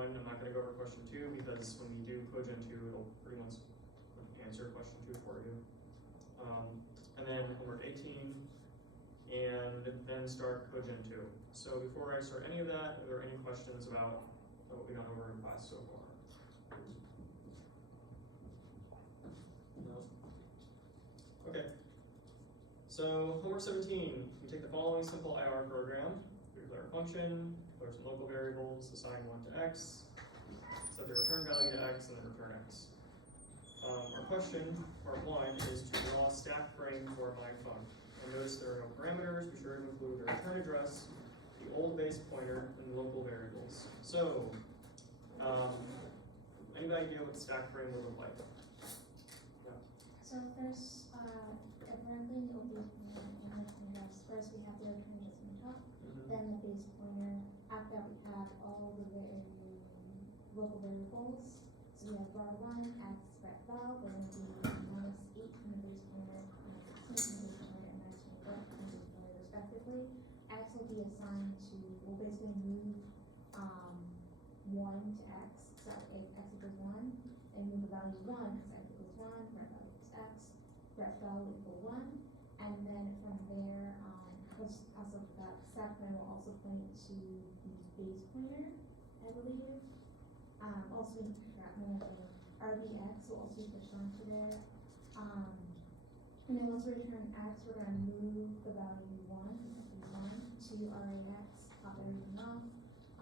1, I'm not going to go over question 2 because when we do Cogen 2, it'll pretty much answer question 2 for you. And then homework 18, and then start Cogen 2. So before I start any of that, are there any questions about what we've gone over in class so far? No? Okay. So homework 17, you take the following simple IR program. You declare a function, declare some local variables, assign one to x, set the return value to x, and then return x. Our question, part 1, is to draw a stack frame for my func. And notice there are no parameters. Be sure to include the return address, the old base pointer, and local variables. So, anybody idea what the stack frame will look like? Yeah. So first, if we're including the old base pointer and the return address, first we have the return address on top, then the base pointer. After that, we have all the local variables. So we have var1, x, recval, we're going to be -8 from the base pointer, -16 from the base pointer, and -24 from the base pointer, respectively. X will be assigned to, we'll basically move 1 to x, so if x equals 1, and move the value 1, because x equals 1, ref value equals x, recval will equal 1, and then from there, also that stack frame will also point to the base pointer, I believe. Also, we forgot one other thing. RBX will also be pushed onto there. And then once we return x, we're going to move the value 1, to RAX, pop everything off,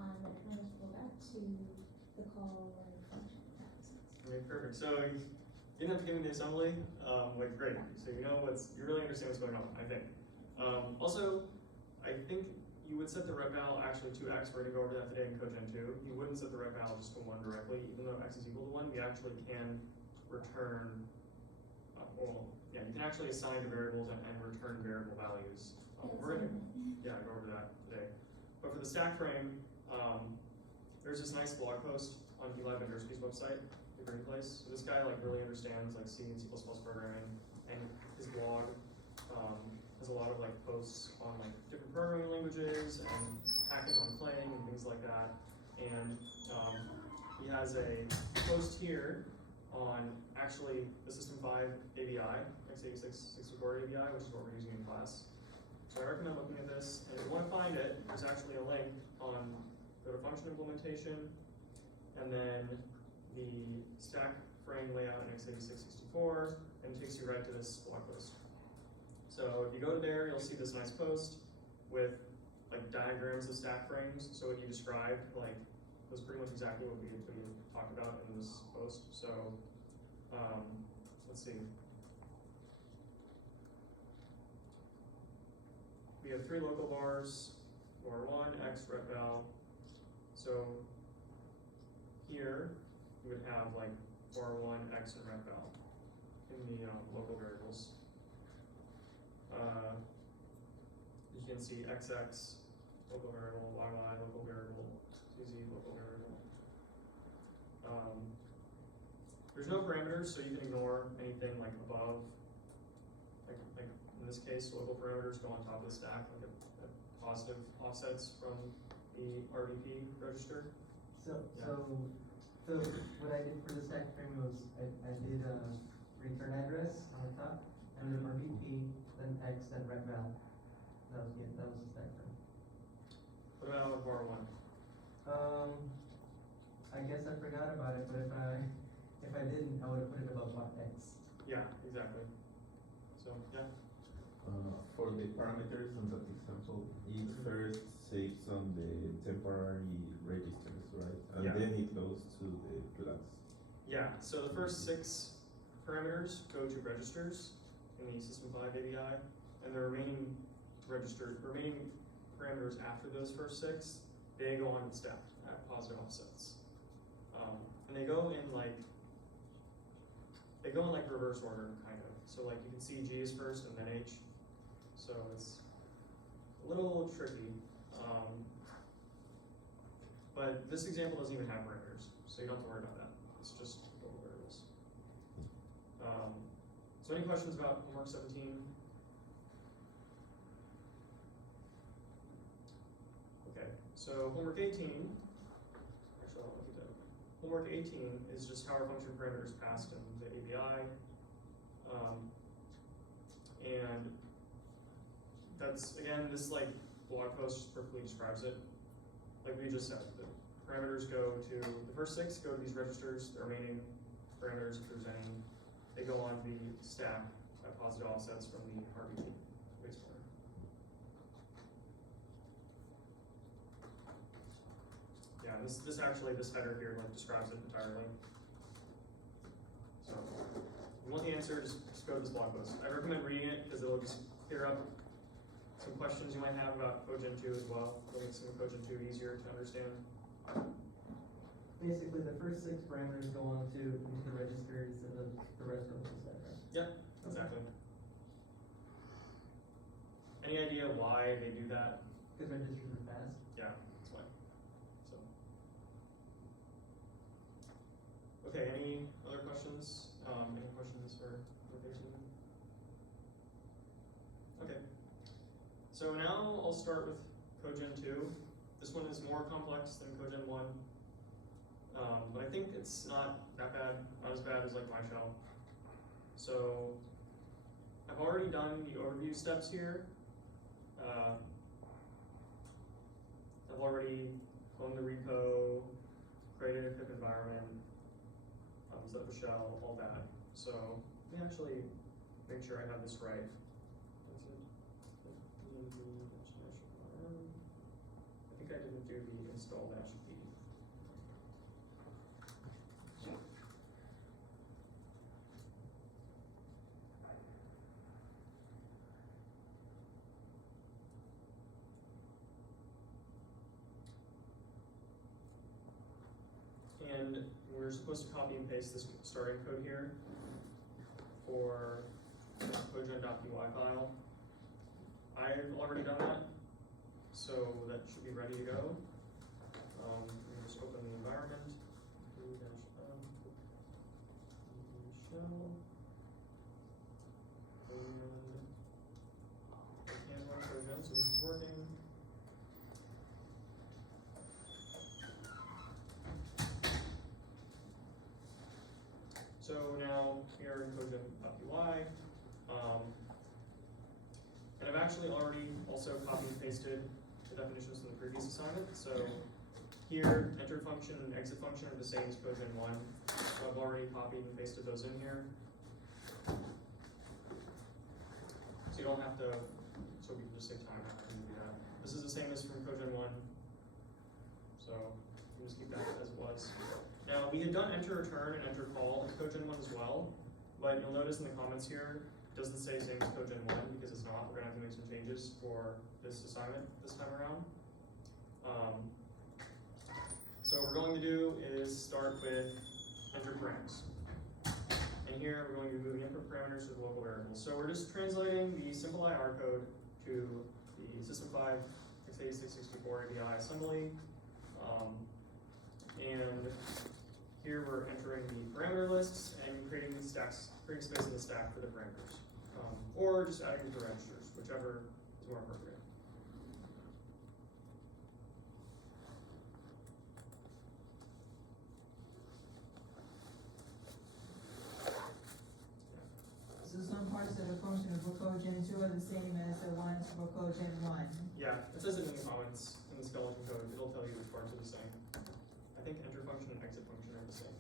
and then just go back to the call function. Okay, perfect. So you didn't have to give me the assembly, like great. So you know you really understand what's going on, I think. Also, I think you would set the rep val actually to x. We're going to go over that today in Cogen 2. You wouldn't set the rep val just to 1 directly, even though x is equal to 1. You actually can return, you can actually assign the variables and return variable values. We're going to go over that today. But for the stack frame, there's this nice blog post on Eli Bendersky's website, The Green Place. So this guy really understands C and C++ programming, and his blog has a lot of posts on different programming languages and hacking on Clang and things like that. And he has a post here on actually the System 5 ABI, x86 64 ABI, which is what we're using in class. So I recommend looking at this, and if you want to find it, there's actually a link on go to function implementation, and then the stack frame layout in x86 64, and it takes you right to this blog post. So if you go there, you'll see this nice post with diagrams of stack frames. So what you described was pretty much exactly what we talked about in this post. So let's see. We have 3 local vars, var1, x, recval. So here we would have var1, x, and recval in the local variables. You can see xx, local variable, yy, local variable, cz, local variable. There's no parameters, so you can ignore anything above. In this case, local parameters go on top of the stack, at positive offsets from the RVP register. So what I did for the stack frame was I did a return address on the top, and then RVP, then x, then recval. That was the stack frame. What about var1? I guess I forgot about it, but if I didn't, I would have put it above var x. Yeah, exactly. So yeah. For the parameters on that example, it first saves on the temporary registers, right? And then it goes to the class. Yeah, so the first 6 parameters go to registers in the System 5 ABI, and the remaining parameters after those first 6, they go on the stack at positive offsets. And they go in reverse order, kind of. So you can see G is first and then H. So it's a little tricky. But this example doesn't even have parameters, so you don't have to worry about that. It's just local variables. So any questions about homework 17? Okay, so homework 18, actually I'll look at homework 18 is just how are function parameters passed in the API. And that's, again, this like blog post perfectly describes it. Like we just said, the parameters go to, the first 6 go to these registers, the remaining parameters, if there's any, they go on the stack at positive offsets from the RBT base pointer. Yeah, and this header here like describes it entirely. So, if you want the answer, just go to this blog post. I recommend reading it because it'll just clear up some questions you might have about Cogen 2 as well. It'll make some Cogen 2 easier to understand. Basically, the first 6 parameters go on to into the registers and the rest of the stack, right? Yeah, exactly. Any idea why they do that? Because registers are fast. Yeah, that's why. So. Okay, any other questions? Any questions for 13? Okay. So now I'll start with Cogen 2. This one is more complex than Cogen 1. But I think it's not that bad, not as bad as like MyShell. So I've already done the overview steps here. I've already cloned the repo, created a pip environment, set up a shell, all that. So let me actually make sure I have this right. That's it. I think I didn't do the install dash p. And we're supposed to copy and paste this starting code here for cogen.py file. I've already done that, so that should be ready to go. Let me just open the environment. Shell. And I can run Cogen, so this is working. So now here in Cogen.py, and I've actually already also copied and pasted the definitions from the previous assignment. So here, enter function and exit function are the same as Cogen 1. So I've already copied and pasted those in here. So you don't have to, so we can just save time after we do that. This is the same as from Cogen 1. So you can just keep that as it was. Now, we had done enter return and enter call in Cogen 1 as well, but you'll notice in the comments here, it doesn't say same as Cogen 1 because it's not. We're gonna have to make some changes for this assignment this time around. So what we're going to do is start with enter params. And here we're going to be moving input parameters to the local variables. So we're just translating the simple IR code to the System 5 x86-64 API assembly. And here we're entering the parameter lists and creating the stacks, creating space in the stack for the parameters. Or just adding the registers, whichever is more appropriate. So some parts of the function of Cogen 2 are the same as the ones for Cogen 1. Yeah, it says it in the comments in the skeleton code. It'll tell you which parts are the same. I think enter function and exit function are the same.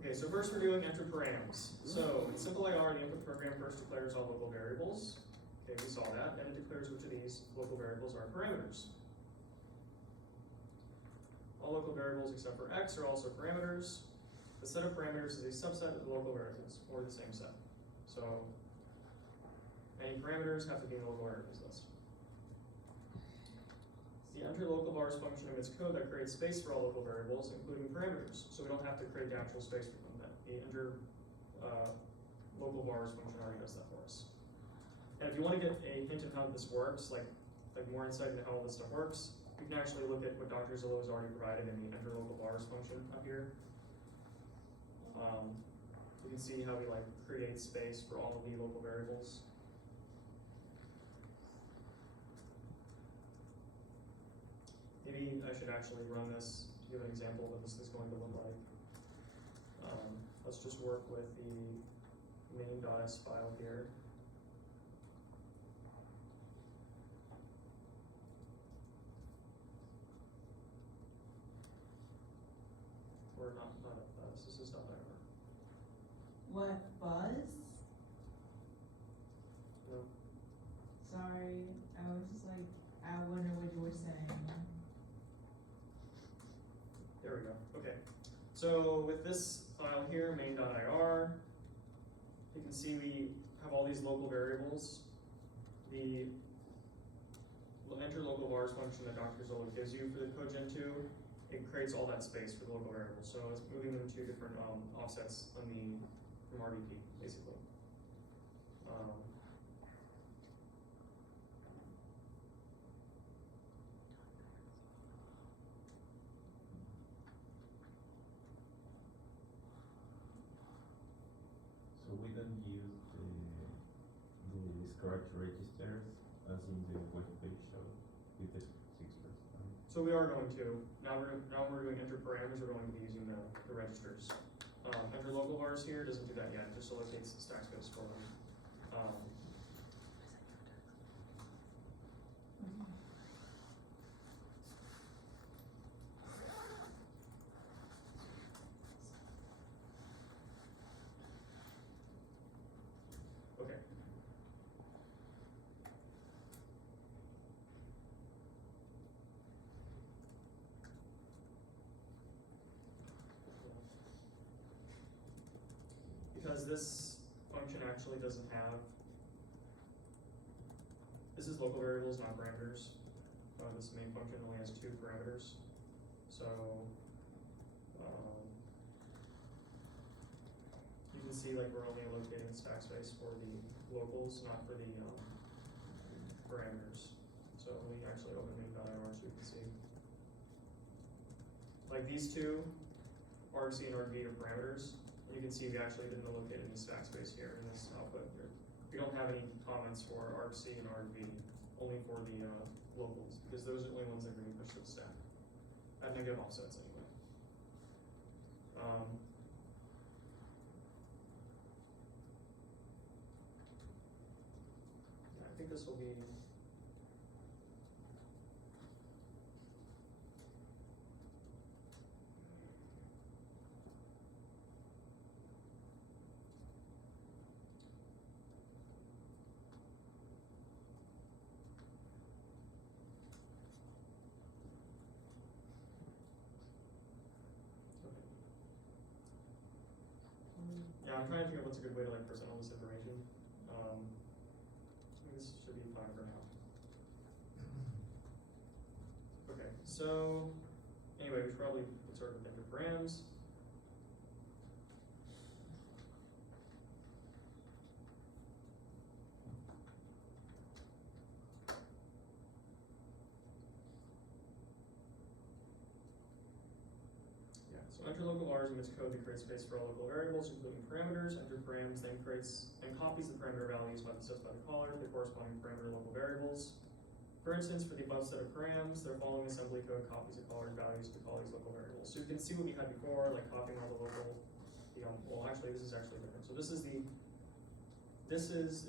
Okay, so first we're doing enter params. So in simple IR, the input program first declares all local variables. Okay, we saw that. Then it declares which of these local variables are parameters. All local variables except for x are also parameters. The set of parameters is a subset of the local variables, or the same set. So any parameters have to be in the local variables list. The enter local vars function emits code that creates space for all local variables, including parameters. So we don't have to create the actual space for them. The enter local vars function already does that for us. And if you want to get a hint of how this works, like more insight into how all this stuff works, you can actually look at what Dr. Zillow has already provided in the enter local vars function up here. You can see how we create space for all of the local variables. Maybe maybe I should actually run this to give an example of what this is going to look like. Let's just work with the main.s file here. Or not this is not .ir. What, Buzz? No. Sorry, I was just like, I wonder what you were saying. There we go, okay. So with this file here, main.ir, you can see we have all these local variables. The enter local vars function that Dr. Zola gives you for the CodeGen 2, it creates all that space for the local variables. So it's moving them to different offsets on from RDP, basically. So we don't use the scratch registers as in the web page show with the 6%. So we are going to, now we're doing enter parameters, we're going to be using the registers. Enter local vars here doesn't do that yet, it just allocates the stack space for them. Okay. Because this function actually doesn't have, this is local variables, not parameters. This main function only has 2 parameters. So, you can see like we're only allocating stack space for the locals, not for the parameters. So let me actually open main.ir so you can see. Like these two, argc and argv are parameters. And you can see we actually didn't allocate any stack space here in this output here. We don't have any comments for argc and argv, only for the locals, because those are the only ones that are going to push to the stack at negative offsets anyway. Yeah, I think this will be. Yeah, I'm trying to think of what's a good way to like present all this information. I think this should be fine for now. Okay, so anyway, we should probably start with enter params. So enter local vars in this code to create space for all local variables, including parameters. Enter params then creates and copies the parameter values set by the caller to the corresponding parameter local variables. For instance, for the above set of params, their following assembly code copies the caller's values to the caller's local variables. So you can see what we had before, like copying all the local, well actually this is actually different. So this is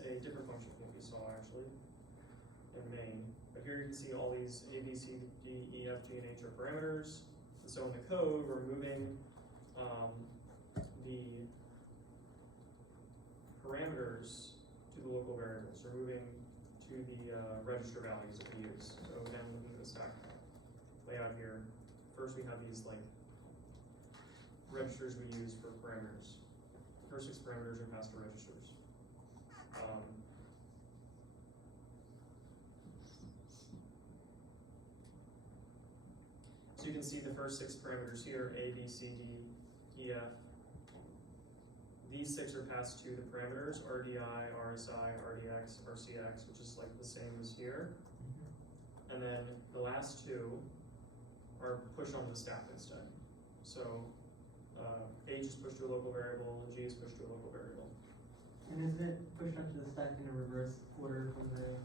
a different function from what we saw actually in main. But here you can see all these A, B, C, D, E, F, G, and H are parameters. So in the code, we're moving the parameters to the local variables. We're moving to the register values that we use. So again, looking at the stack layout here, first we have these like registers we use for parameters. The first 6 parameters are passed to registers. So you can see the first 6 parameters here, A, B, C, D, E, F. These 6 are passed to the parameters, RDI, RSI, RDX, RCX, which is like the same as here. And then the last 2 are pushed onto the stack instead. So H is pushed to a local variable, G is pushed to a local variable. And is it pushed onto the stack in a reverse order from the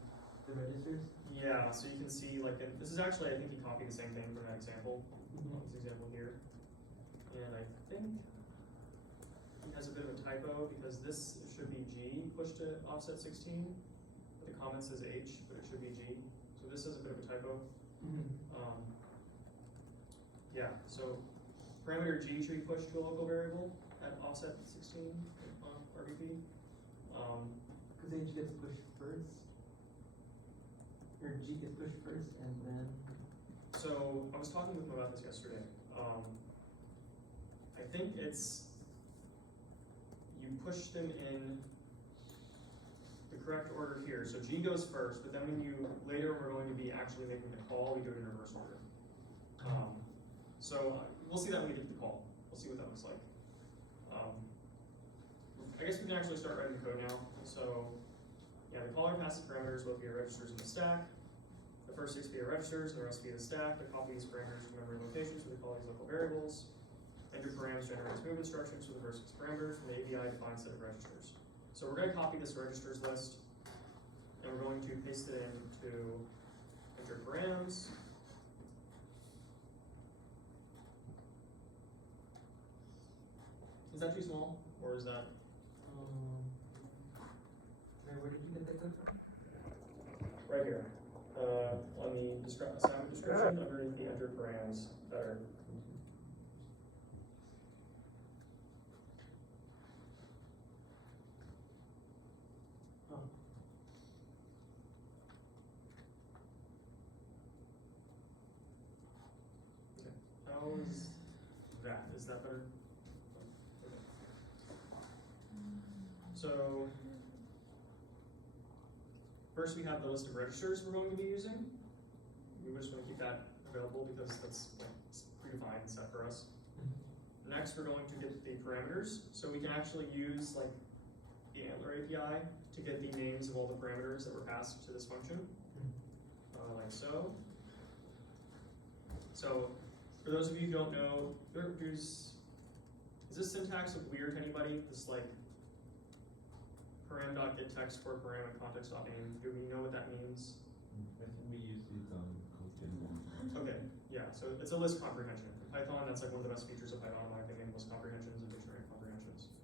registers? Yeah, so you can see like, this is actually, I think he copied the same thing from that example, this example here. And I think he has a bit of a typo because this should be G pushed to offset 16. But the comment says H, but it should be G. So this is a bit of a typo. Yeah, so parameter G should be pushed to a local variable at offset 16 on RDP. Cause H gets pushed first, or G gets pushed first, and then, So I was talking with him about this yesterday. I think it's, you push them in the correct order here. So G goes first, but then when you, later we're going to be actually making the call, we do it in reverse order. So we'll see that when we get to the call. We'll see what that looks like. I guess we can actually start writing code now. So yeah, the caller passes parameters both via registers in the stack. The first 6 via registers and the rest via the stack. The copy these parameters to memory locations so we call these local variables. Enter params generates move instructions for the first 6 parameters from the API defined set of registers. So we're going to copy this registers list and we're going to paste it into enter params. Is that too small, or is that? where did you get that code from? Right here, on the assignment description underneath the enter params header. Oh. Okay. How is that? Is that better? Okay. So first we have the list of registers we're going to be using. We just want to keep that available because that's like it's predefined set for us. Next, we're going to get the parameters. So we can actually use like the Antler API to get the names of all the parameters that were passed to this function, like so. So for those of you who don't know, is this syntax look weird to anybody? This like param.getText for param and context.name. Do we know what that means? I think we use it on CodeGen. Okay, yeah, so it's a list comprehension. In Python, that's like one of the best features of Python, in my opinion, list comprehensions and dictionary comprehensions.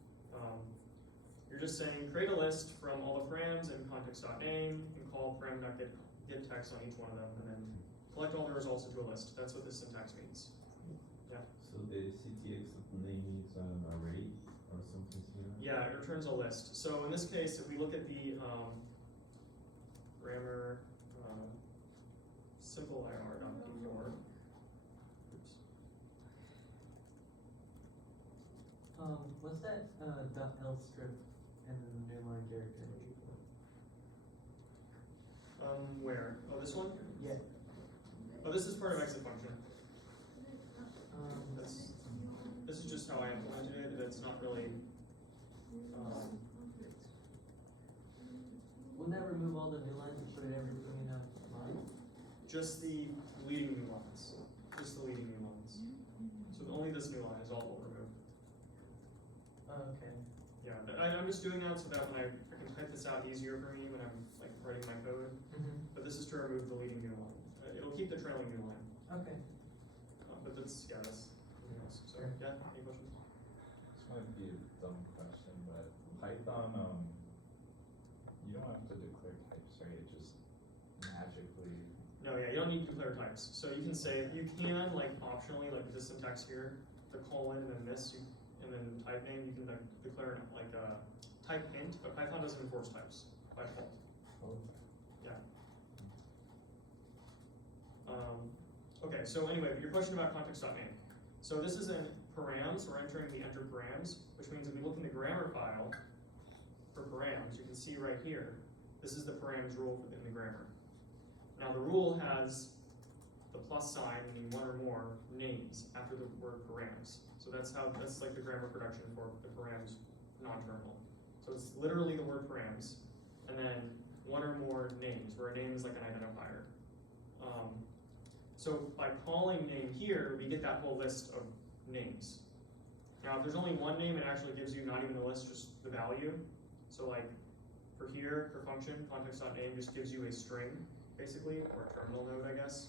You're just saying create a list from all the params and context.name and call param.getText on each one of them and then collect all the results into a list. That's what this syntax means. Yeah. So the CTX name is an array or something similar? Yeah, it returns a list. So in this case, if we look at the grammar simple ir.p4. Oops. What's that, .else strip and then the new line character? Where? Oh, this one? Yeah. Oh, this is part of exit function. Um, This is just how I implemented it, and it's not really, wouldn't that remove all the new lines and put everything in a line? just the leading new lines. Just the leading new lines. So only this new line is all we'll remove. Okay. Yeah, but I'm just doing that so that when I can type this out easier for me when I'm like writing my code. But this is to remove the leading new line. It'll keep the trailing new line. Okay. But that's, yeah, that's something else. So, yeah, any questions? This might be a dumb question, but Python, you don't have to declare types, right? It just magically. No, yeah, you don't need to declare types. So you can say, you can like optionally, like with this syntax here, the colon and then this, and then type name, you can like declare like a type int, but Python doesn't enforce types by default. Yeah. Okay, so anyway, your question about context.name. So this is in params, we're entering the enter params, which means if we look in the grammar file for params, you can see right here, this is the params rule within the grammar. Now the rule has the plus sign, meaning one or more names after the word params. So that's like the grammar production for the params non-terminal. So it's literally the word params, and then one or more names, where a name is like an identifier. So by calling name here, we get that whole list of names. Now, if there's only one name, it actually gives you not even the list, just the value. So like for here, for function, context.name just gives you a string. basically, or a terminal node, I guess.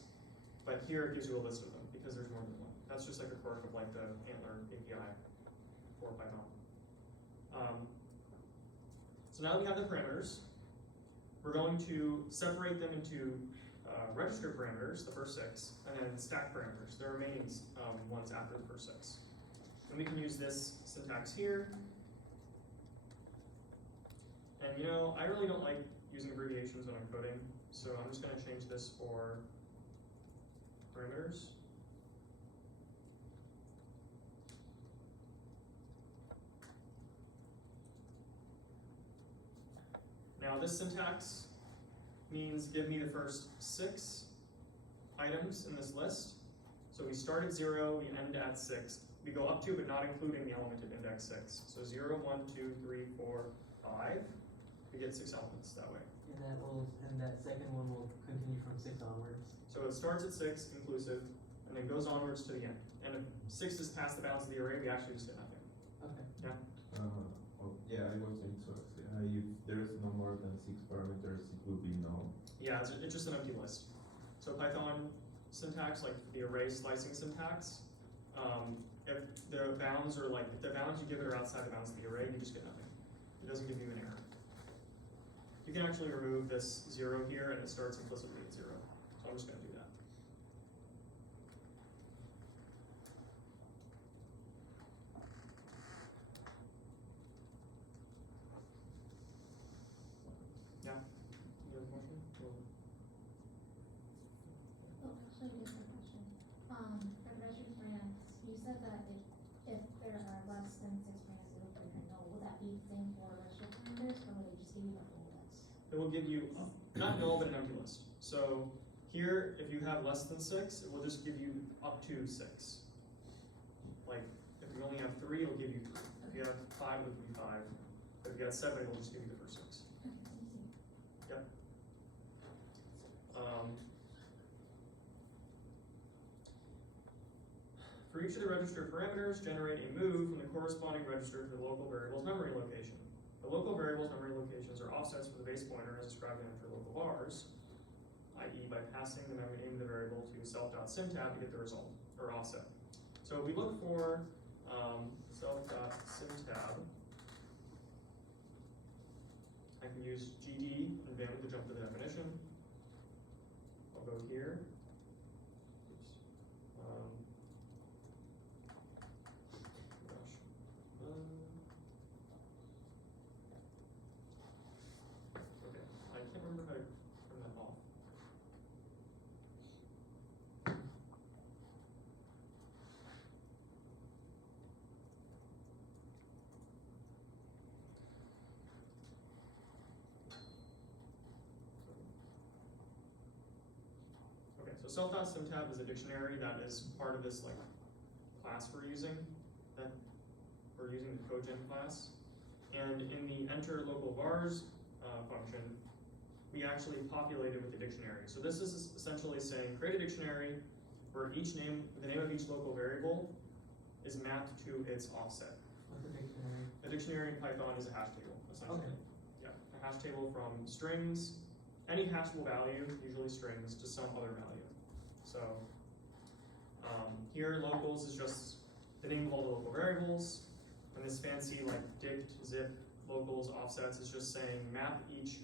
But here it gives you a list of them, because there's more than one. That's just like a quirk of like the Antler API for Python. So now that we have the parameters, we're going to separate them into register parameters, the first 6, and then stack parameters, the remaining ones after the first 6. And we can use this syntax here. And you know, I really don't like using abbreviations when I'm coding, so I'm just going to change this for parameters. Now this syntax means give me the first 6 items in this list. So we start at 0, we end at 6. We go up to, but not including the element of index 6. So 0, 1, 2, 3, 4, 5. We get 6 elements that way. And that second one will continue from 6 onwards. So it starts at 6 inclusive, and then goes onwards to the end. And if 6 is past the bounds of the array, we actually just get nothing. Okay. Yeah, I was going to ask, if there's no more than 6 parameters, it will be null. Yeah, it's just an empty list. So Python syntax, like the array slicing syntax, if the bounds are like, if the bounds you give it are outside the bounds of the array, you just get nothing. It doesn't give you an error. You can actually remove this 0 here, and it starts implicitly at 0. So I'm just going to do that. Yeah. Any other question? Or- Oh, actually, just a question. For register parameters, you said that if there are less than 6 parameters, it'll print null. Will that be the same for register parameters, or will they just give you the full list? It will give you, not null, but an empty list. So here, if you have less than 6, it will just give you up to 6. Like, if you only have 3, it'll give you 3. If you have 5, it'll give you 5. But if you have 7, it'll just give you the first 6. Yep. For each of the register parameters, generate a move from the corresponding register to the local variable's memory location. The local variable's memory locations are offsets from the base pointer as described in interlocal bars, i.e. by passing the memory name of the variable to self.symtab to get the result, or offset. So if we look for self.symtab, I can use GD and Vim to jump to the definition. I'll go here. Oops. Gosh. Okay, I can't remember how to turn that off. Okay, so self.symtab is a dictionary that is part of this like class we're using, that we're using the CodeGen class. And in the enter local vars function, we actually populate it with the dictionary. So this is essentially saying create a dictionary where each name, the name of each local variable is mapped to its offset. What's a dictionary? A dictionary in Python is a hash table, essentially. Okay. Yeah, a hash table from strings, any hashable value, usually strings, to some other value. So here locals is just the name of all the local variables, and this fancy like dict, zip, locals, offsets is just saying map each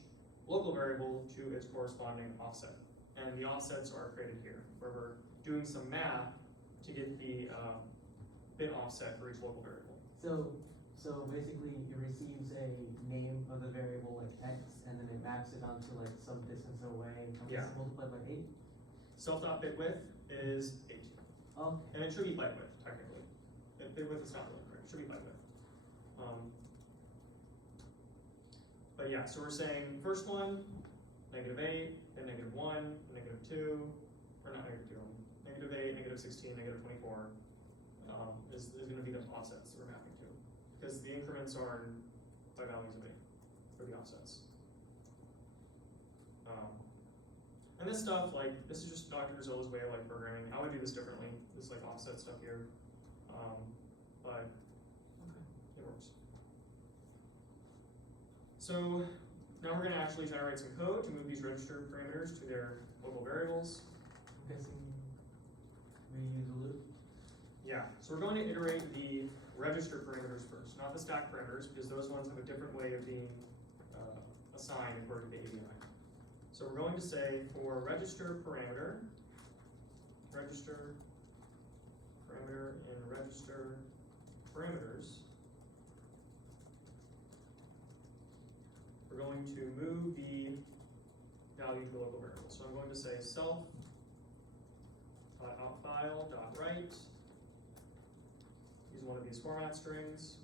local variable to its corresponding offset. And the offsets are created here, where we're doing some math to get the bit offset for each local variable. So basically it receives a name of the variable like x, and then it maps it onto like some distance away, and Yeah. it's multiplied by 8? Self.bitwidth is 8. Okay. And it should be byte width, technically. Bit width is not really correct, it should be byte width. But yeah, so we're saying first one, -8, then -1, -2, or not -2, -8, -16, -24 is gonna be the offsets we're mapping to. Because the increments are by values of 8 for the offsets. And this stuff, like, this is just Dr. Gazzo's way of like programming. I would do this differently, this like offset stuff here. But it works. So Now we're gonna actually generate some code to move these register parameters to their local variables. I'm guessing we use a loop. Yeah, so we're going to iterate the register parameters first, not the stack parameters, because those ones have a different way of being assigned according to the ABI. So we're going to say for register parameter and register parameters, we're going to move the value to the local variable. So I'm going to say self.outFile.write. Use one of these format strings.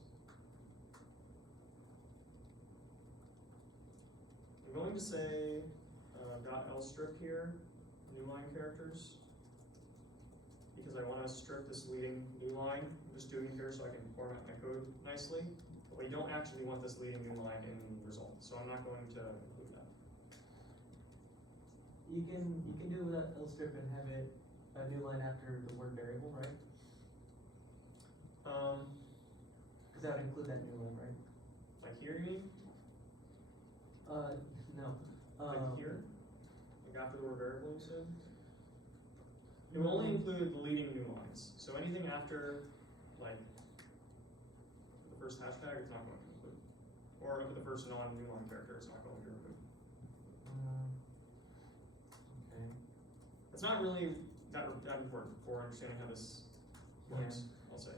I'm going to say .lstrip here, new line characters, because I want to strip this leading new line. I'm just doing it here so I can format my code nicely. But we don't actually want this leading new line in the result, so I'm not going to include that. You can do that lstrip and have it a new line after the word variable, right? Cause that would include that new line, right? Like here, you mean? No. Like here? Like after the word variable, you said? It will only include the leading new lines. So anything after, like, the first hashtag, it's not going to include. Or up to the first non-new line character, it's not going to include. Okay. It's not really that important for understanding how this works, I'll say.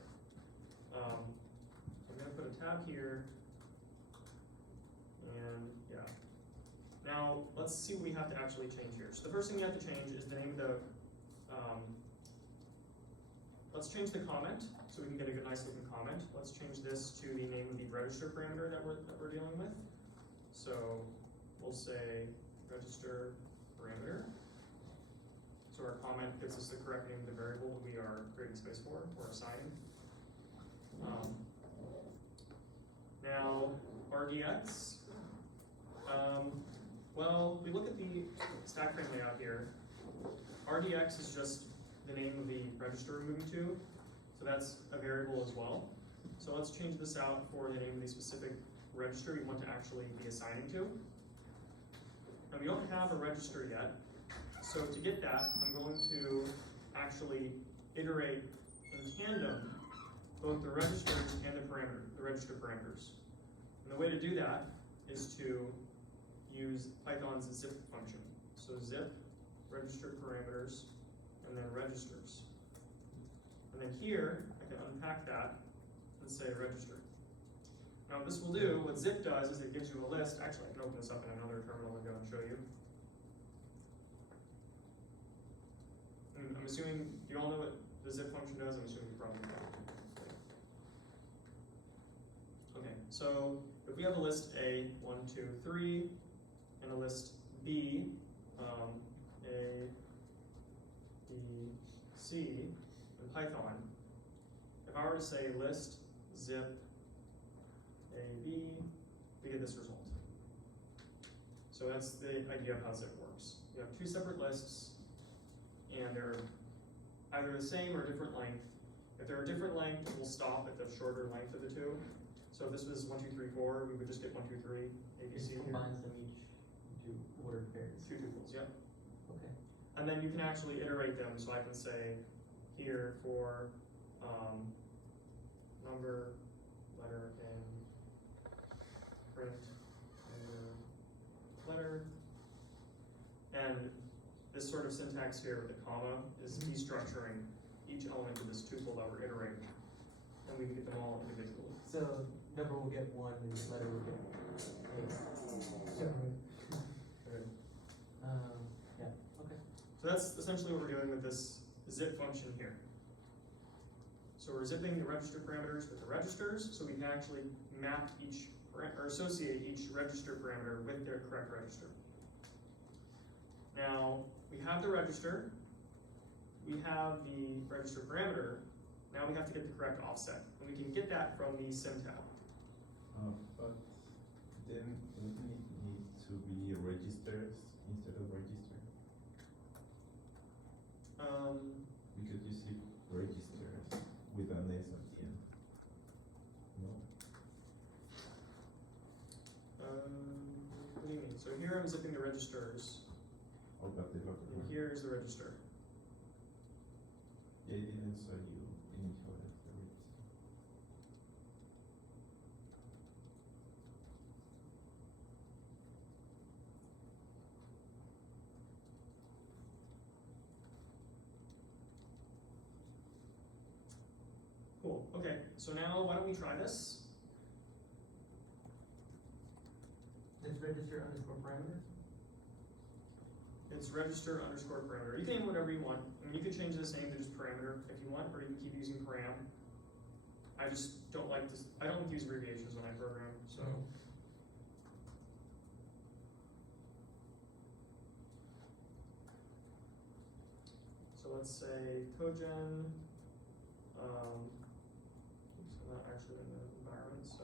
I'm gonna put a tab here, and yeah. Now, let's see what we have to actually change here. So the first thing we have to change is the name of the, let's change the comment, so we can get a good, nice looking comment. Let's change this to the name of the register parameter that we're dealing with. So we'll say register parameter. So our comment gives us the correct name of the variable we are creating space for, or assigning. Now, RDX, well, we look at the stack frame layout here. RDX is just the name of the register we're moving to, so that's a variable as well. So let's change this out for the name of the specific register we want to actually be assigning to. Now, we don't have a register yet, so to get that, I'm going to actually iterate in tandem both the registers and the register parameters. And the way to do that is to use Python's zip function. So zip, register parameters, and then registers. And then here, I can unpack that and say register. Now what this will do, what zip does is it gives you a list. Actually, I can open this up in another terminal and go and show you. And I'm assuming, do you all know what the zip function does? I'm assuming you probably know. Okay, so if we have a list A, 1, 2, 3, and a list B, A, B, C, in Python, if I were to say list zip A, B, we get this result. So that's the idea of how zip works. You have two separate lists, and they're either the same or different length. If they're a different length, we'll stop at the shorter length of the two. So if this was 1, 2, 3, 4, we would just get 1, 2, 3, A, B, C here. Combines them each into word pairs. Two tuples, yep. Okay. And then you can actually iterate them, so I can say here for number, letter, and print letter. And this sort of syntax here with the comma is destructuring each element of this tuple that we're iterating. And we can get them all individually. So number will get 1 and letter will get 8. Yeah, okay. So that's essentially what we're doing with this zip function here. So we're zipping the register parameters with the registers, so we can actually map each, or associate each register parameter with their correct register. Now, we have the register, we have the register parameter, now we have to get the correct offset, and we can get that from the sim tab. But then wouldn't it need to be registers instead of register? We could use it registers with an S at the end. No? What do you unzipping the registers, Oh, but the local and one. here's the register. Yeah, it didn't show you initialize the register. Cool, okay, so now why don't we try this? It's register underscore parameter? It's register underscore parameter. You can name whatever you want. I mean, you can change this name to just parameter if you want, or you can keep using param. I just don't like this, I don't use abbreviations when I program, so. So let's say cogen, oops, I'm not actually in the environment, so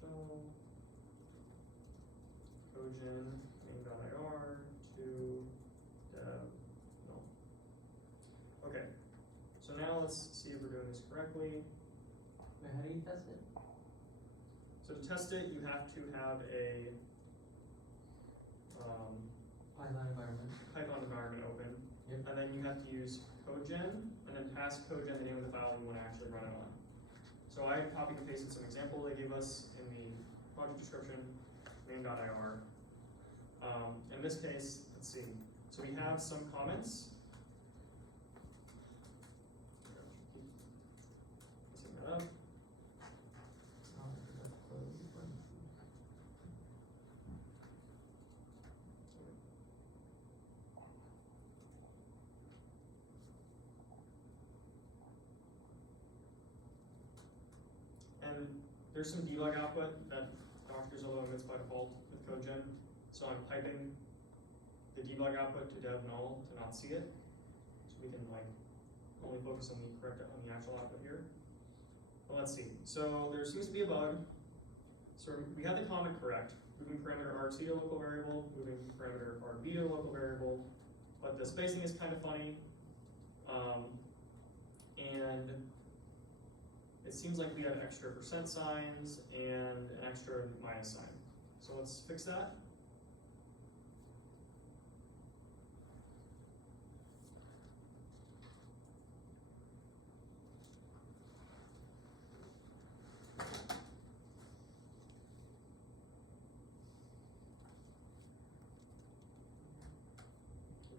shell cogen main.ir to dev null. Okay, so now let's see if we're doing this correctly. Wait, how do you test it? So to test it, you have to have a Python environment. Python environment open. Yep. And then you have to use cogen, and then pass cogen the name of the file you want to actually run it on. So I copied and pasted some example they gave us in the project description, main.ir. In this case, let's see. So we have some comments. Setting that up. Oh, I forgot to close this one. And there's some debug output that Docker Zillow emits by default with CodeGen. So I'm piping the debug output to dev null to not see it. So we can like only focus on the actual output here. But let's see. So there seems to be a bug. So we had the comment correct. Moving parameter RT to local variable, moving parameter RB to local variable. But the spacing is kind of funny. And it seems like we have extra percent signs and an extra minus sign. So let's fix that.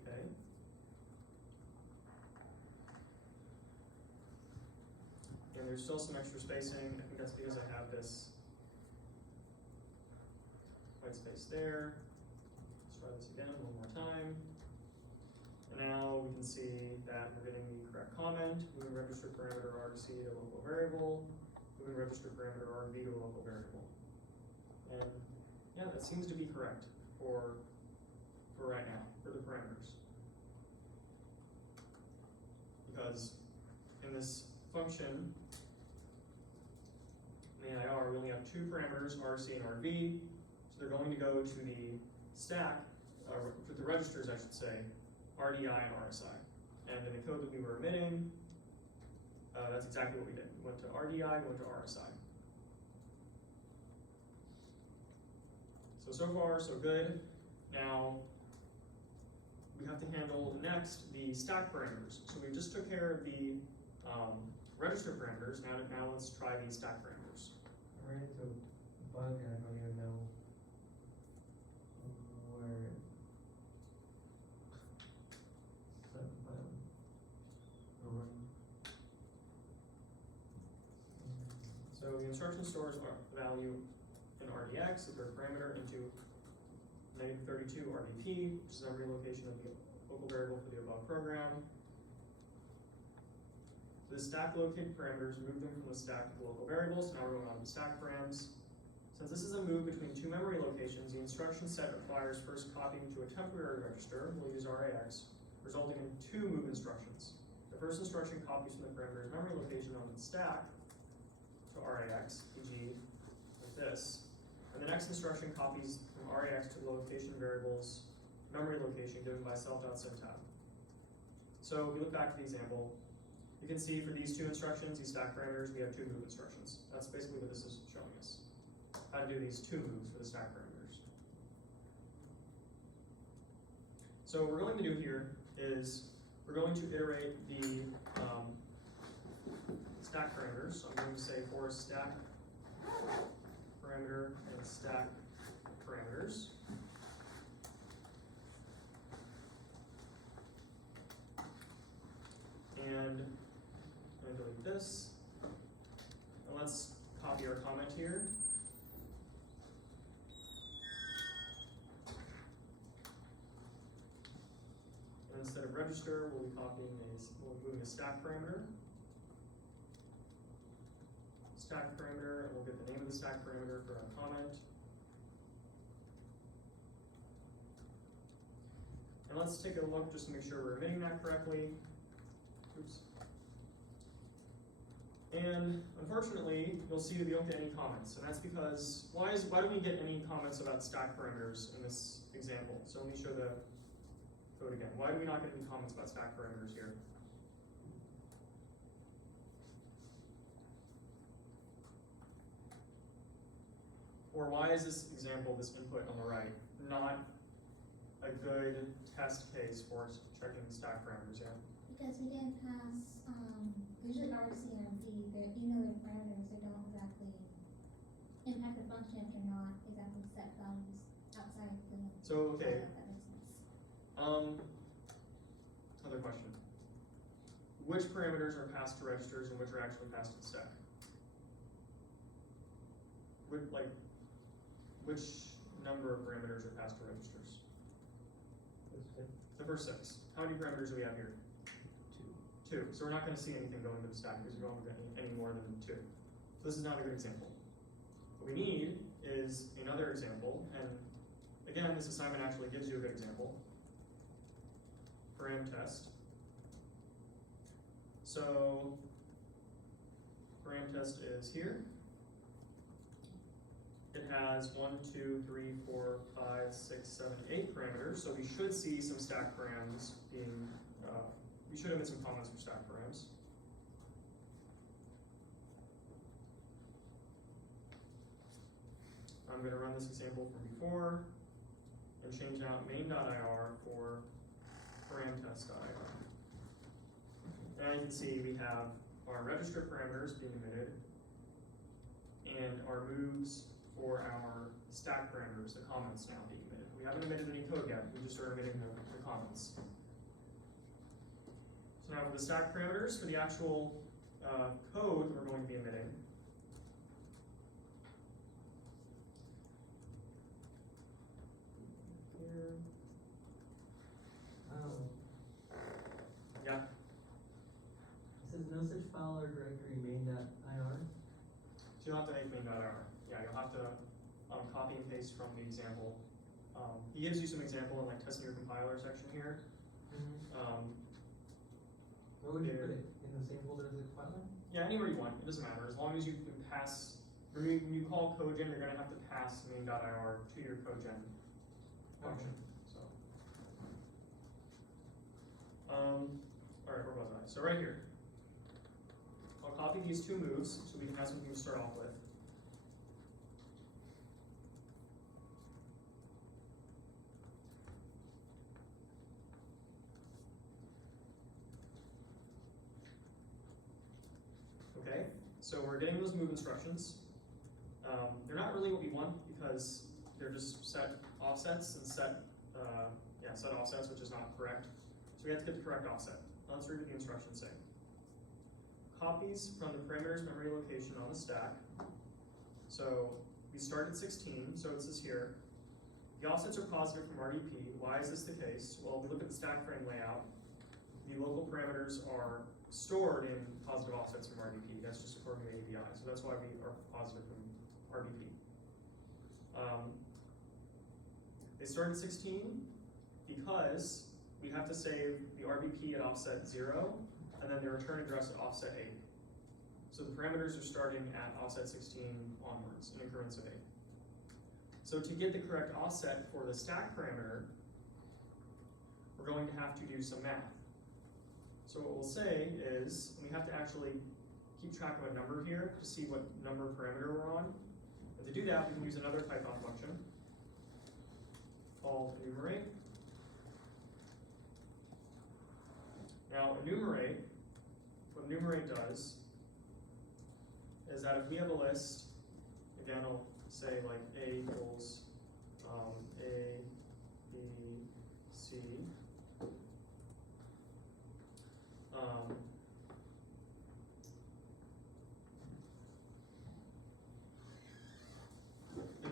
Okay. And there's still some extra spacing. I think that's because I have this white space there. Let's try this again one more time. And now we can see that we're getting the correct comment. Moving register parameter RC to local variable. Moving register parameter RV to local variable. And yeah, that seems to be correct for right now, for the parameters. Because in this function, in the IR, we only have two parameters, RC and RV, so they're going to go to the stack, to the registers, I should say, RDI and RSI. And in the code that we were emitting, that's exactly what we did. We went to RDI, we went to RSI. So far, so good. Now, we have to handle next the stack parameters. So we just took care of the register parameters. Now let's try the stack parameters. I ran into a bug and I don't even know where. So the instruction stores the value in RDX, the third parameter, into -32 RVP, which is every location of the local variable for the above program. The stack located parameters, move them from the stack to the local variables. Now we're going on to stack params. Since this is a move between two memory locations, the instruction set requires first copying to a temporary register, we'll use RAX, resulting in two move instructions. The first instruction copies from the parameter's memory location on the stack to RAX, e.g. like this. And the next instruction copies from RAX to the location variable's memory location given by self.syntab. So if we look back to the example, you can see for these two instructions, these stack parameters, we have two move instructions. That's basically what this is showing us. How to do these two moves for the stack parameters. So what we're going to do here is we're going to iterate the stack parameters. So I'm going to say for stack parameter and stack parameters. And I'm going to delete this. And let's copy our comment here. And instead of register, we'll be moving a stack parameter. Stack parameter, and we'll get the name of the stack parameter for our comment. And let's take a look just to make sure we're emitting that correctly. Oops. And unfortunately, you'll see we don't get any comments, and that's because why don't we get any comments about stack parameters in this example? So let me show the code again. Why do we not get any comments about stack parameters here? Or why is this example, this input on the right, not a good test case for checking stack parameters? Yeah. Because we didn't pass, usually RC and RP, they're, they're parameters, they don't exactly impact the function if they're not exactly set values outside the. So, okay, That makes sense. other question. Which parameters are passed to registers and which are actually passed to the stack? Which number of parameters are passed to registers? The first 6. How many parameters do we have here? 2. So we're not going to see anything going to the stack because we don't have any more than 2. So this is not a good example. What we need is another example, and again, this assignment actually gives you a good example. Param test. So param test is here. It has 1, 2, 3, 4, 5, 6, 7, 8 parameters. So we should see some stack params being, we should emit some comments for stack params. I'm going to run this example from before and change out main.ir for paramtest.ir. And you can see we have our register parameters being emitted and our moves for our stack parameters, the comments now being emitted. We haven't emitted any code yet, we just are emitting the comments. So now for the stack parameters, for the actual code we're going to be emitting, here. Yeah. It says no such file or directory main.ir. So you'll have to make main.ir. Yeah, you'll have to copy and paste from the example. He gives you some example in like testing your compiler section here. Where would you put it? In the same folder as the compiler? Yeah, anywhere you want. It doesn't matter as long as you can pass. When you call CodeGen, you're going to have to pass main.ir to your CodeGen function. So, all right, where was I? So right here. I'll copy these 2 moves so we can have something to start off with. Okay, so we're getting those move instructions. They're not really what we want because they're just set offsets and set offsets, which is not correct. So we have to get the correct offset. Let's read what the instructions say. Copies from the parameters memory location on the stack. So we start at 16, so it says here, the offsets are positive from RDP. Why is this the case? Well, we look at the stack frame layout. The local parameters are stored in positive offsets from RDP. That's just according to the API. So that's why we are positive from RDP. They start at 16 because we have to save the RBP at offset 0 and then the return address at offset 8. So the parameters are starting at offset 16 onwards in increments of 8. So to get the correct offset for the stack parameter, we're going to have to do some math. So what we'll say is, we have to actually keep track of a number here to see what number parameter we're on. And to do that, we can use another Python function called enumerate. Now enumerate, what enumerate does is that if we have a list, again, I'll say like A equals A, B, C.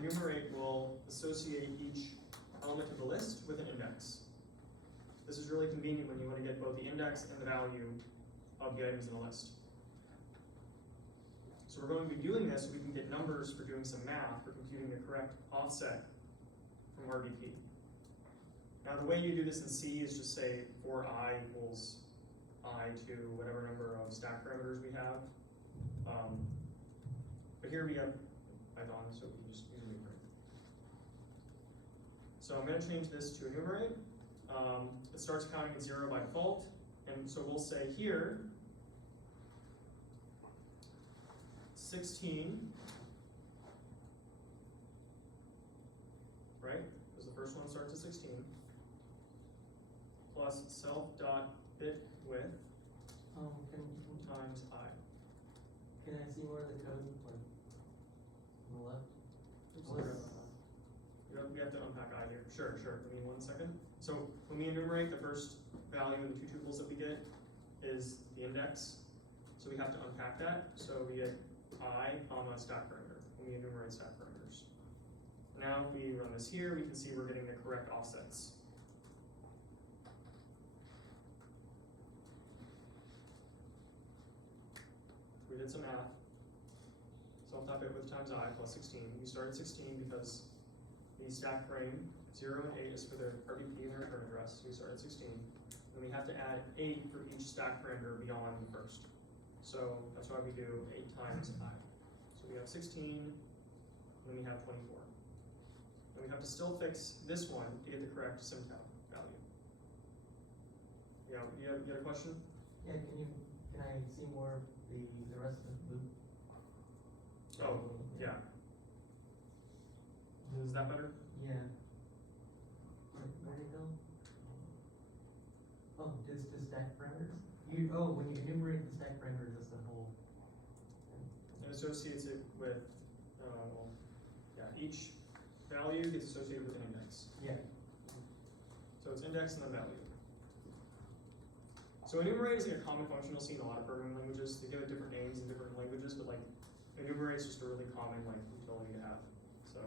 Enumerate will associate each element of the list with an index. This is really convenient when you want to get both the index and the value of the items in the list. So we're going to be doing this so we can get numbers for doing some math for computing the correct offset from RVP. Now the way you do this in C is just say for I equals I to whatever number of stack parameters we have. But here we have Python, so we can just use enumerate. So I'm going to change this to enumerate. It starts counting at 0 by default, and so we'll say here 16, right? Because the first one starts at 16, plus self.bit width times I. Can I see more of the code, like, on the left? We have to unpack I here. Sure. Give me 1 second. So when we enumerate, the first value in the two tuples that we get is the index. So we have to unpack that. So we get I, comma, stack parameter when we enumerate stack parameters. Now if we run this here, we can see we're getting the correct offsets. We did some math. Self.bit width times I plus 16. We start at 16 because the stack frame 0 and 8 is for the RVP and the return address. So we start at 16. And we have to add 8 for each stack parameter beyond the first. So that's why we do 8 times I. So we have 16, and then we have 24. And we have to still fix this one to get the correct SymTab value. Yeah, you had a question? Yeah, can I see more of the rest of the loop? Oh, yeah. Is that better? Yeah. Where'd it go? Oh, just the stack parameters? When you enumerate the stack parameters, that's the whole. And associates it with, each value gets associated with an index. Yeah. So it's index and then value. So enumerate is like a common function you'll see in a lot of programming languages. They give it different names in different languages, but like enumerate is just a really common like utility to have. So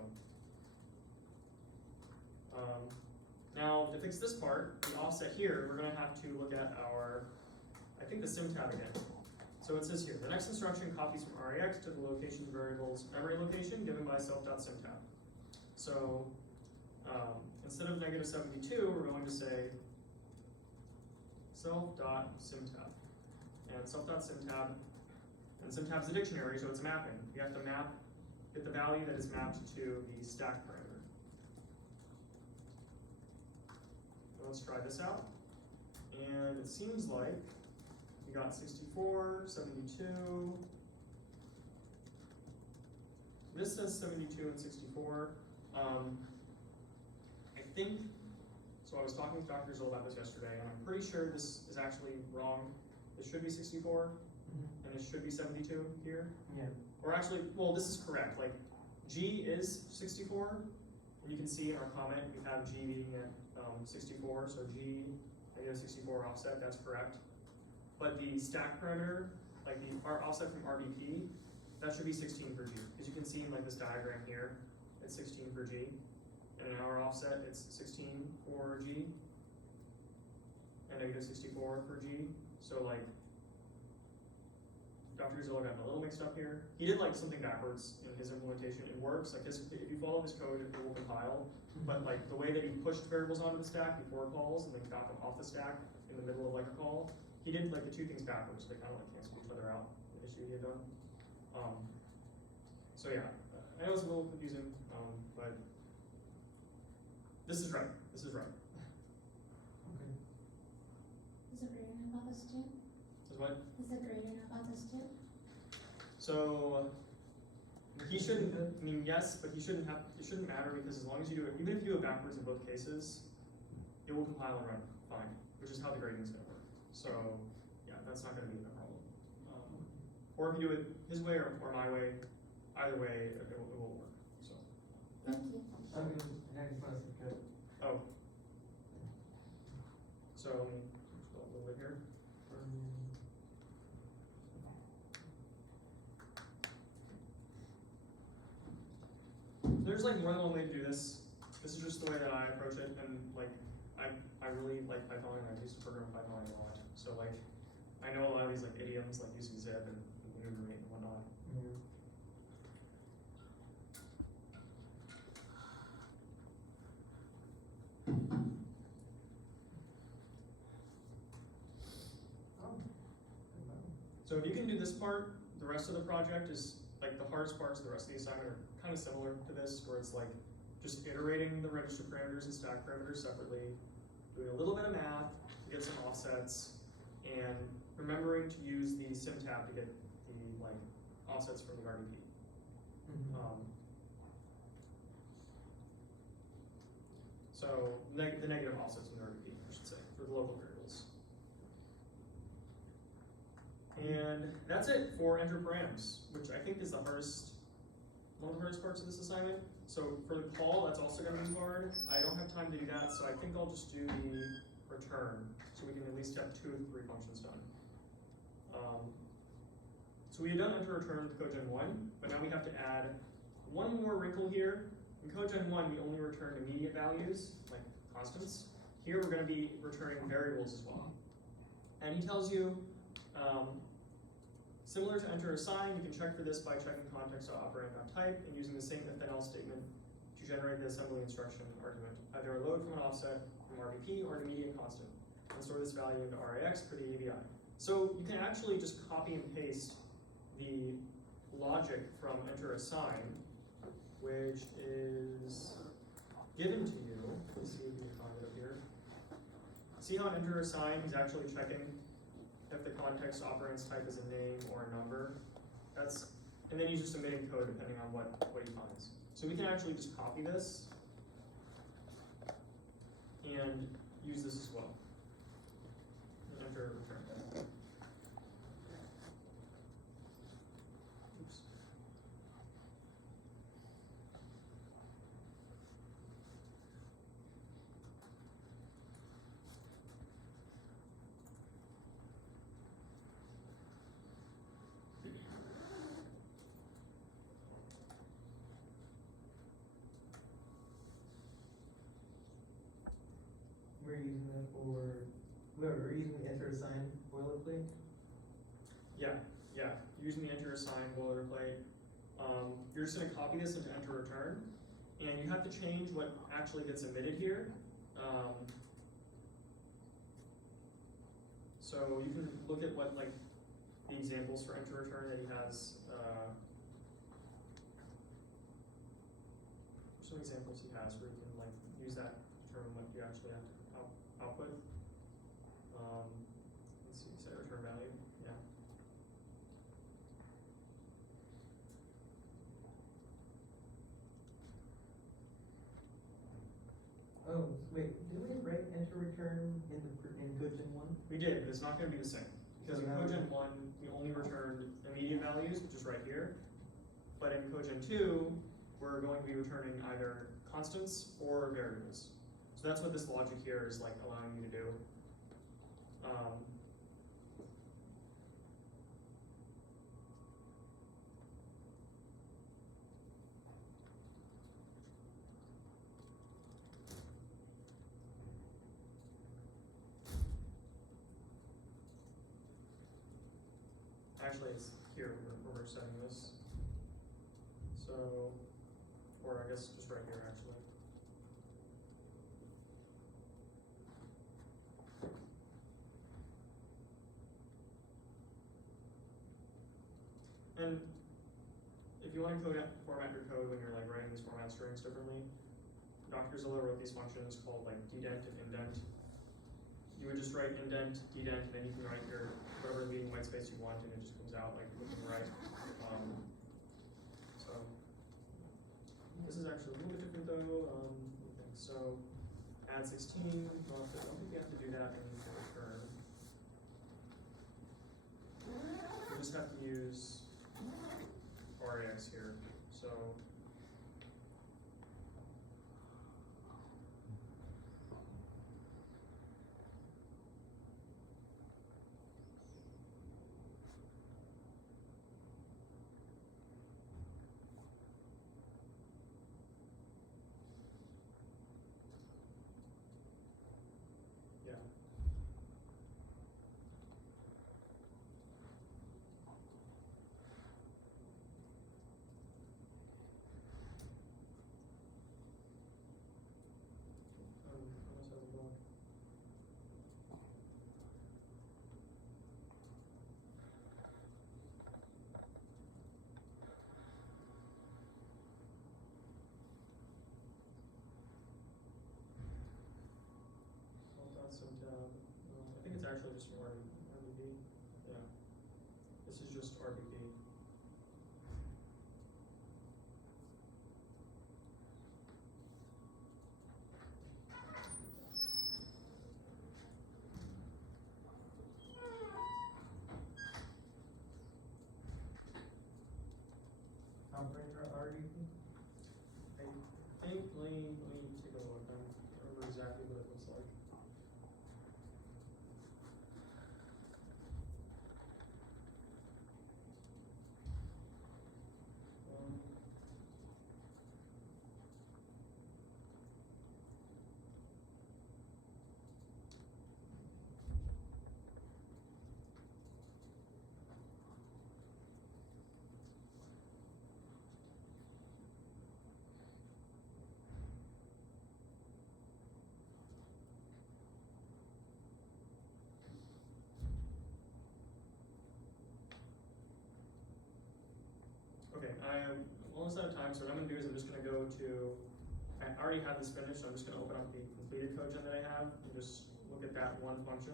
now to fix this part, the offset here, we're going to have to look at our, I think the SymTab again. So it says here, the next instruction copies from REX to the location variable's memory location given by self.SymTab. So instead of -72, we're going to say self.SymTab. And self.SymTab, and SymTab's a dictionary, so it's a mapping. You have to get the value that is mapped to the stack parameter. So let's try this out. And it seems like we got 64, 72. This says 72 and 64. I think, so I was talking with Dr. Zoll about this yesterday, and I'm pretty sure this is actually wrong. It should be 64, and it should be 72 here. Yeah. Or actually, well, this is correct. Like, G is 64, and you can see in our comment we have G being at 64, so G, -64 offset, that's correct. But the stack parameter, like our offset from RVP, that should be 16 for G. As you can see in like this diagram here, it's 16 for G. And in our offset, it's 16 for G, and -64 for G. So like, Dr. Zilla got a little mixed up here. He did like something backwards in his implementation. It works, like if you follow his code, it will compile. But like the way that he pushed variables onto the stack before calls and then got them off the stack in the middle of like a call, he did like the two things backwards. They kind of like canceled each other out, the issue he had done. So yeah, I know it's a little confusing, but this is right. This is right. Okay. Is it greater about this too? Is what? Is it greater about this too? So he shouldn't. I mean, yes, but he shouldn't have. It shouldn't matter because as long as you do it, even if you do it backwards in both cases, it will compile and run fine. Which is how the grading is going to work. So, yeah, that's not gonna be a problem. Or if you do it his way or my way, either way, it will work, so. Thank you. I just want to say, Oh. So, let me just go a little bit here. There's like more than one way to do this. This is just the way that I approach it, and like, I really like Python, and I used to program Python a lot. So like, I know a lot of these like idioms, like using zip and maneuver mate and whatnot. yeah. Oh. So if you can do this part, the rest of the project is, like the hardest parts of the rest of the assignment are kind of similar to this, where it's like just iterating the register parameters and stack parameters separately, doing a little bit of math to get some offsets, and remembering to use the SymTab to get the like offsets from the RDP. So the negative offsets from the RDP, I should say, for the local variables. And that's it for enter params, which I think is the hardest, one of the hardest parts of this assignment. So for the call, that's also gonna be hard. I don't have time to do that, so I think I'll just do the return, so we can at least have 2 of the 3 functions done. So we had done enter return with CodeGen 1, but now we have to add one more wrinkle here. In CodeGen 1, we only return immediate values, like constants. Here we're gonna be returning variables as well. And he tells you, similar to enter assign, you can check for this by checking context.operand.type and using the same if then else statement to generate the assembly instruction argument, either a load from an offset from RDP or an immediate constant, and store this value into RAX for the ABI. So you can actually just copy and paste the logic from enter assign, which is given to you. Let's see if we can find it up here. See how in enter assign he's actually checking if the context operand's type is a name or a number. And then he's just emitting code depending on what he finds. So we can actually just copy this and use this as well. And enter return. Oops. We're using that for, we're using the enter assign boilerplate. Yeah, using the enter assign boilerplate. You're just gonna copy this into enter return, and you have to change what actually gets emitted here. So you can look at what like the examples for enter return that he has. Some examples he has where you can like use that to determine what you actually have to output. Let's see, set return value. Yeah. Oh, wait, did we write enter return in CodeGen 1? We did, but it's not gonna be the same. Because in So now- CodeGen 1, we only returned immediate values, which is right here. But in CodeGen 2, we're going to be returning either constants or variables. So that's what this logic here is like allowing you to do. Actually, it's here where we're setting this. So, or I guess just right here actually. And if you want to format your code when you're like writing these format strings differently, Dr. Zilla wrote these functions called like dedent and indent. You would just write indent, dedent, and then you can write your whatever leading white space you want, and it just comes out like looking right. So this is actually a little bit different though. So add 16. Well, I don't think we have to do that in the return. just have to use RAX here, so. Yeah. Unless I was wrong. I think it's actually just from RBP. Yeah. This is just RBP. Operator RDP? I think, let me take a look. I don't remember exactly what it looks like. Um, Okay, I'm almost out of time, so what I'm gonna do is I'm just gonna go to, I already have this finished, so I'm just gonna open up the completed code gen that I have and just look at that one function.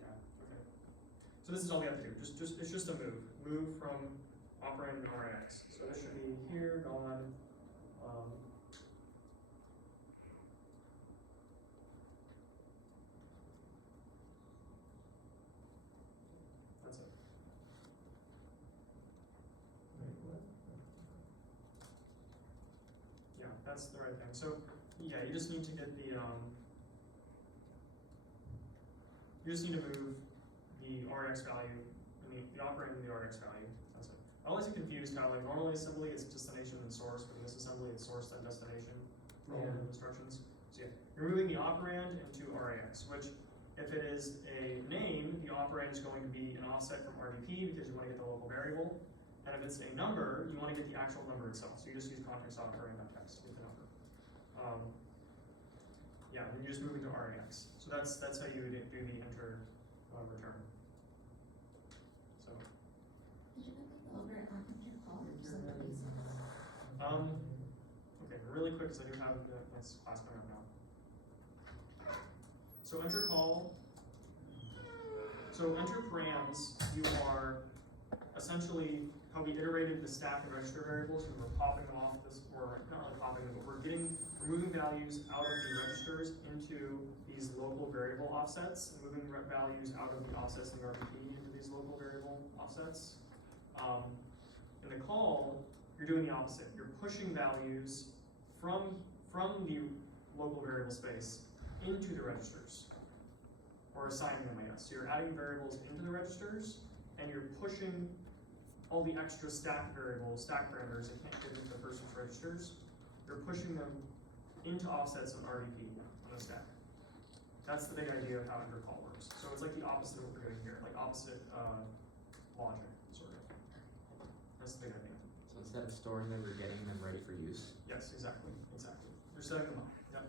Yeah, okay. So this is all we have to do, it's just a move from operand to RAX. So this should be here, gone, that's it. Wait, what? Yeah, that's the right thing. So, yeah, you just need to get the, you just need to move the RX value, the operand and the RX value, that's it. I always get confused how, like, normally assembly is destination and source, but in this assembly it's source then destination for all the instructions. So yeah, you're moving the operand into RAX, which if it is a name, the operand is going to be an offset from RDP because you want to get the local variable. And if it's a number, you want to get the actual number itself. So you just use context operator in that text to get the number. Yeah, then you just move it to RAX. So that's how you would do the enter return. So Did you go over intercall or just the basics? okay, really quick because I do have the next class coming up now. So enter call. So enter params, you are essentially how we iterated the stack and register variables, and we're popping off this, or not really popping them, but we're moving values out of the registers into these local variable offsets, and moving values out of the offsets in the RDP into these local variable offsets. In the call, you're doing the opposite. You're pushing values from the local variable space into the registers, or assigning them, I guess. So you're adding variables into the registers, and you're pushing all the extra stack variables, stack parameters that can't fit into the person's registers. You're pushing them into offsets on RDP on the stack. That's the big idea of how intercall works. So it's like the opposite of what we're doing here, like opposite logic, sort of. That's the big idea. So instead of storing them, we're getting them ready for use. Yes, exactly. You're setting them up, yep.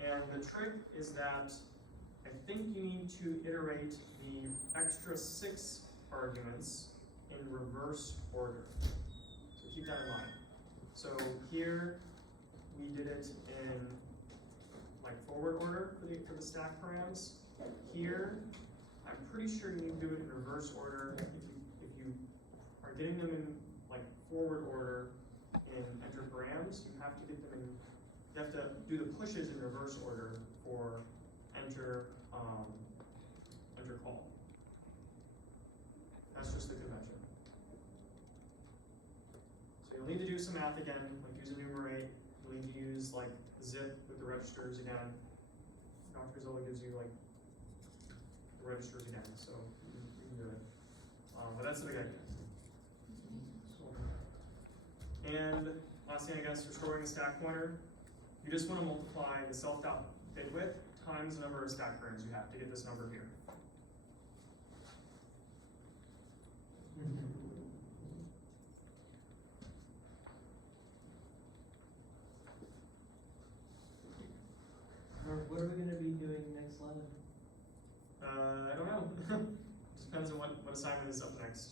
And the trick is that I think you need to iterate the extra 6 arguments in reverse order. So keep that in mind. So here, we did it in like forward order for the stack params. Here, I'm pretty sure you need to do it in reverse order if you getting them in like forward order in enter params, you have to get them in, you have to do the pushes in reverse order for enter, enter call. That's just the convention. So you'll need to do some math again, like use enumerate, you'll need to use like zip with the registers again. Dr. Zola gives you like the registers again, so you can do it. But that's the big idea. And last thing I guess, for storing a stack pointer, you just want to multiply the self-dot bit width times the number of stack frames you have to get this number here. What are we gonna be doing next slide? I don't know. Just depends on what assignment is up next.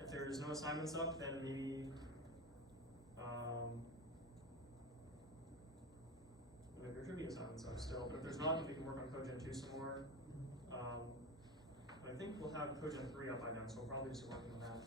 If there's no assignments up, then maybe, maybe there should be assignments up still, but if there's not, then we can work on Cogen 2 some more. I think we'll have Cogen 3 up by then, so we'll probably just be working on that.